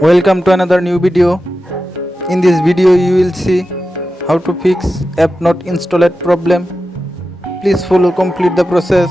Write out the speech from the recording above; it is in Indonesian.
Welcome to another new video. In this video you will see how to fix app not installed problem. Please follow complete the process.